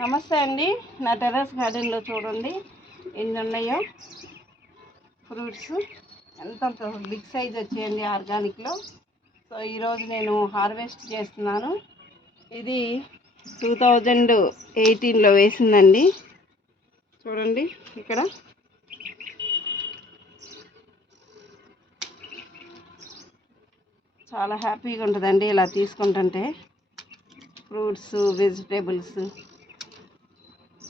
నమస్తే అండి. నా టెర్రస్ గార్డెన్లో చూడండి. ఎన్ని ఉన్నాయో ఫ్రూట్స్. ఎంత బిగ్ సైజ్ వచ్చాయండి ఆర్గానిక్లో. సో ఈరోజు నేను హార్వెస్ట్ చేస్తున్నాను. ఇది టూ థౌజండ్ ఎయిటీన్లో వేసిందండి. చూడండి ఇక్కడ. చాలా హ్యాపీగా ఉంటుందండి ఇలా తీసుకుంటుంటే. Fruits vegetables.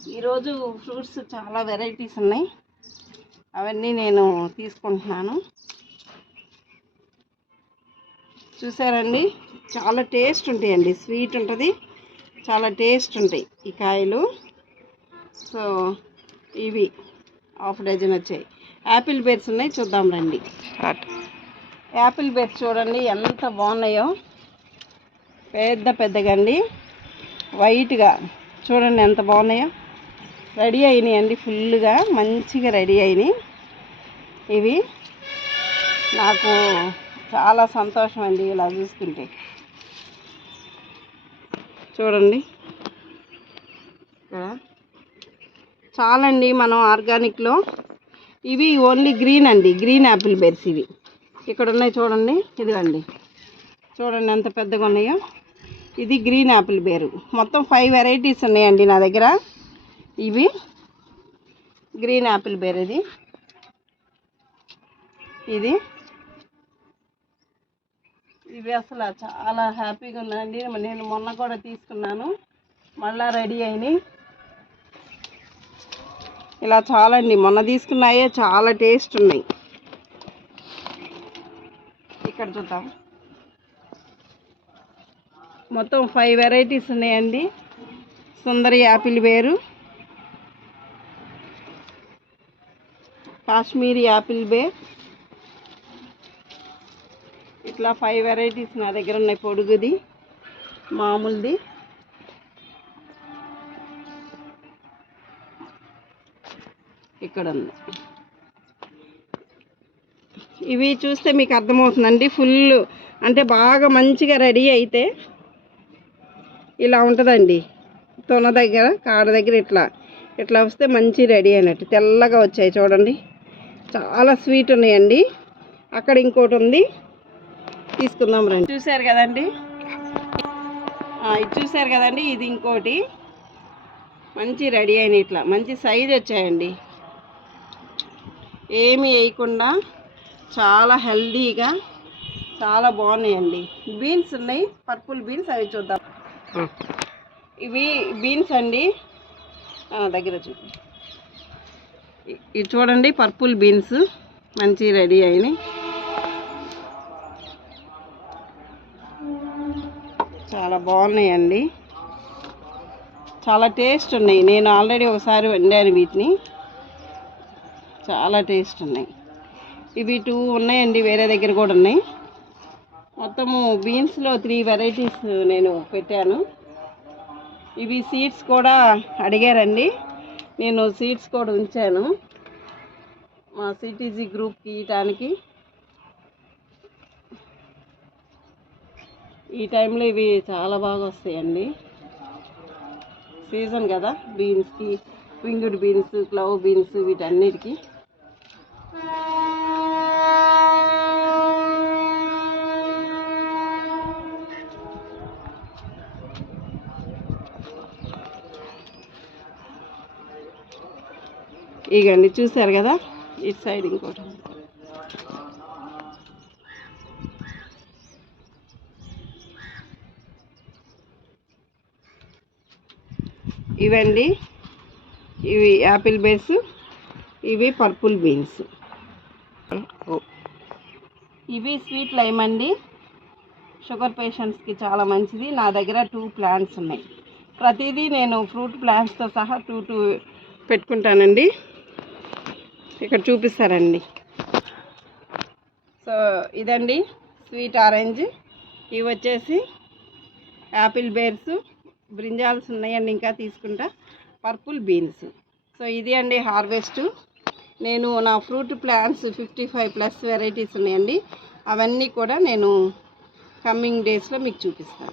ఈరోజు ఫ్రూట్స్ చాలా వెరైటీస్ ఉన్నాయి. అవన్నీ నేను తీసుకుంటున్నాను. చూసారండి? చాలా టేస్ట్ ఉంటాయండి. స్వీట్ ఉంటుంది. చాలా టేస్ట్ ఉంటాయి ఈ కాయలు. సో ఇవి హాఫ్ డజన్ వచ్చాయి. యాపిల్ బేర్స్ ఉన్నాయి. చూద్దాం రండి. యాపిల్ బేర్స్ చూడండి. ఎంత బాగున్నాయో. పెద్ద పెద్దగా అండి. వైట్గా చూడండి ఎంత బాగున్నాయో. రెడీ అయినాయండి ఫుల్గా మంచిగా రెడీ అయినాయి. ఇవి నాకు చాలా సంతోషం అండి ఇలా చూసుకుంటే. చూడండి. ఇక్కడ చాలండి మనం ఆర్గానిక్లో. ఇవి ఓన్లీ గ్రీన్ అండి గ్రీన్ యాపిల్ బెర్స్ ఇవి. ఇక్కడ ఉన్నాయి చూడండి ఇదిగండి. చూడండి ఎంత పెద్దగా ఉన్నాయో. ఇది గ్రీన్ యాపిల్ బేరు మొత్తం ఫైవ్ వెరైటీస్ ఉన్నాయండి నా దగ్గర. ఇవి గ్రీన్ యాపిల్ బేర్ ఇది. ఇది ఇవి అసలు చాలా హ్యాపీగా ఉన్నాయండి. నేను మొన్న కూడా తీసుకున్నాను. మళ్ళీ రెడీ అయినాయి. ఇలా చాలండి. మొన్న తీసుకున్నాయే చాలా టేస్ట్ ఉన్నాయి. ఇక్కడ చూద్దాం. మొత్తం ఫైవ్ వెరైటీస్ ఉన్నాయండి. సుందరి యాపిల్ వేరు కాశ్మీరీ యాపిల్ బే. ఇట్లా ఫైవ్ వెరైటీస్ నా దగ్గర ఉన్నాయి పొడుగుది మామూలుది. ఇక్కడ ఉంది. ఇవి చూస్తే మీకు అర్థమవుతుందండి. ఫుల్ అంటే బాగా మంచిగా రెడీ అయితే ఇలా ఉంటుందండి. తొన దగ్గర కాడ దగ్గర ఇట్లా. ఇట్లా వస్తే మంచి రెడీ అయినట్టు. తెల్లగా వచ్చాయి చూడండి. చాలా స్వీట్ ఉన్నాయండి. అక్కడ ఇంకోటి ఉంది. తీసుకుందాం రండి. చూసారు కదండి? ఇది చూసారు కదండి? ఇది ఇంకోటి. మంచి రెడీ అయిన ఇట్లా. మంచి సైజ్ వచ్చాయండి. ఏమి వేయకుండా చాలా హెల్దీగా చాలా బాగున్నాయండి. బీన్స్ ఉన్నాయి. పర్పుల్ బీన్స్ అవి చూద్దాం. ఇవి బీన్స్ అండి. దగ్గర చూపి ఇది చూడండి పర్పుల్ బీన్స్ మంచి రెడీ అయినాయి. చాలా బాగున్నాయండి. చాలా టేస్ట్ ఉన్నాయి. నేను ఆల్రెడీ ఒకసారి వండాను వీటిని. చాలా టేస్ట్ ఉన్నాయి. ఇవి టూ ఉన్నాయండి వేరే దగ్గర కూడా ఉన్నాయి. మొత్తము బీన్స్లో త్రీ వెరైటీస్ నేను పెట్టాను. ఇవి సీడ్స్ కూడా అడిగారండి. నేను సీడ్స్ కూడా ఉంచాను. మా సిటీజీ గ్రూప్కి ఇయటానికి. ఈ టైంలో ఇవి చాలా బాగా వస్తాయండి. సీజన్ కదా బీన్స్కి వింగుడ్ బీన్స్ క్లవ్ బీన్స్ వీటన్నిటికీ. ఇగండి చూసారు కదా? ఇటు సైడ్ ఇంకోటి. ఇవండి. ఇవి యాపిల్ బేస్ ఇవి పర్పుల్ బీన్స్. ఇవి స్వీట్ లైమ్ అండి. షుగర్ పేషెంట్స్కి చాలా మంచిది. నా దగ్గర టూ ప్లాంట్స్ ఉన్నాయి. ప్రతిదీ నేను ఫ్రూట్ ప్లాంట్స్తో సహా టూ టూ పెట్టుకుంటానండి. ఇక్కడ చూపిస్తారండి. సో ఇదండి స్వీట్ ఆరెంజ్. ఇవి వచ్చేసి యాపిల్ బేర్స్ బ్రింజాల్స్ ఉన్నాయండి ఇంకా తీసుకుంటా. Purple beans. సో ఇది అండి హార్వెస్ట్. నేను నా fruit plants fifty five plus varieties ఉన్నాయండి. అవన్నీ కూడా నేను కమ్మింగ్ డేస్లో మీకు చూపిస్తాను.